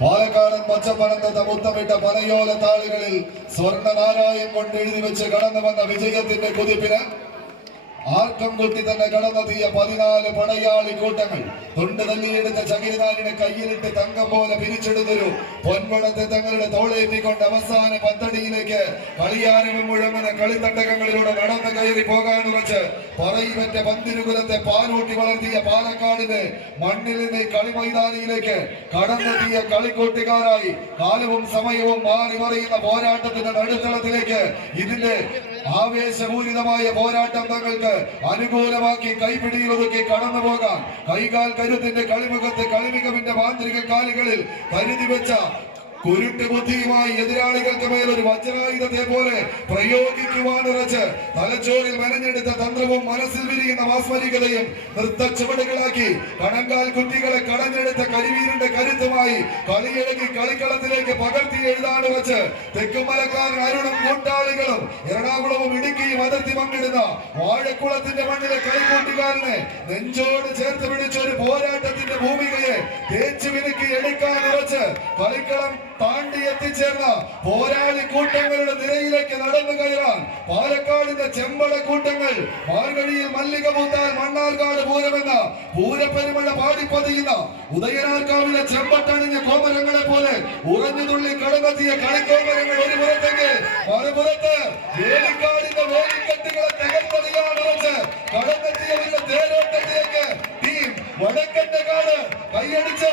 പാലക്കാടൻ പച്ചപ്പണത്തെ മുത്തമിട്ട പനയോല താളുകളിൽ സ്വർണ്ണ നാരായം കൊണ്ട് എഴുതി വെച്ച് കടന്നു വന്ന വിജയത്തിന്റെ കുതിപ്പിന് ആർക്കം കൊട്ടി തന്നെ കടന്നെത്തിയ 14 പടയാളി കൂട്ടങ്ങൾ തൊണ്ട് തല്ലിയെടുത്ത ചകിരിനാലിനെ കയ്യിലിട്ട് തങ്കം പോലെ പിരിച്ചെടുത്തൊരു പൊൻപടത്തെ തങ്ങളുടെ തോളേറ്റിക്കൊണ്ട് അവസാന പത്തടിയിലേക്ക് കളിയാരവും മുഴങ്ങുന്ന കളിത്തട്ടകങ്ങളിലൂടെ നടന്നു കയറി പോകാനുവച്ച് പറയുമറ്റ പന്തിരുകുലത്തെ പാലൂട്ടി വളർത്തിയ പാലക്കാടിന്റെ മണ്ണിൽ നിന്ന് കളിമൈതാനിയിലേക്ക് കടന്നെത്തിയ കളിക്കൂട്ടുകാരായി കാലവും സമയവും മാറി മറിയുന്ന പോരാട്ടത്തിന്റെ നടുത്തളത്തിലേക്ക് ഇതിന്റെ ആവേശപൂരിതമായ പോരാട്ടം തങ്ങൾക്ക് അനുകൂലമാക്കി കൈപിടിയിൽ ഒതുക്കി കടന്നു പോകാൻ കൈകാൽ കരുത്തിന്റെ കളിമുഖത്തെ കളിമികവിന്റെ മാന്ത്രിക കാലുകളിൽ കരുതി വെച്ച കുരുട്ട് ബുദ്ധിയുമായി എതിരാളികൾക്ക് മേൽ ഒരു വജ്രായുധത്തെ പോലെ പ്രയോഗിക്കുവാനുറച്ച് തലച്ചോറിൽ മെനഞ്ഞെടുത്ത തന്ത്രവും മനസ്സിൽ വിരിയുന്ന മാസ്മരികതയും നൃത്ത ചുവടുകളാക്കി കണങ്കാൽ കുട്ടികളെ കടഞ്ഞെടുത്ത കരിവീരന്റെ കരുത്തുമായി കളിയിളകി കളിക്കളത്തിലേക്ക് പകർത്തി എഴുതാനുവച്ച് തെക്കുമലക്കാരൻ അരുണും കൂട്ടാളികളും എറണാകുളവും ഇടുക്കിയും അതിർത്തി പങ്കിടുന്ന വാഴക്കുളത്തിന്റെ മണ്ണിലെ കളിക്കൂട്ടുകാരനെ നെഞ്ചോട് ചേർത്ത് പിടിച്ച ഒരു പോരാട്ടത്തിന്റെ ഭൂമികയെ തേച്ചു മിനുക്കി എടുക്കാനുറച്ച് കളിക്കളം താണ്ടി എത്തിച്ചേർന്ന പോരാളി കൂട്ടങ്ങളുടെ നിരയിലേക്ക് നടന്നു കയറാൻ പാലക്കാടിന്റെ ചെമ്പട കൂട്ടങ്ങൾ മാർഗഴിയിൽ മല്ലിക പൂത്താൽ മണ്ണാർക്കാട് പൂരമെന്ന പൂരപ്പെരുമഴ പാടിപ്പതിയുന്ന ഉദയനാർക്കാവിലെ ചെമ്പട്ടണിഞ്ഞ കോമരങ്ങളെ പോലെ ഉറഞ്ഞു തുള്ളി കടന്നെത്തിയ കളിക്കോമരങ്ങൾ ഒരു പുറത്തെങ്കിൽ മറുപുറത്ത് വേലിക്കാടിന്റെ വേലിക്കെട്ടുകളെ തകർപ്പതിയാണുറച്ച് കടന്നെത്തിയവരുടെ തേരോട്ടത്തിലേക്ക് ടീം വടക്കന്റെ കാട് കൈയടിച്ച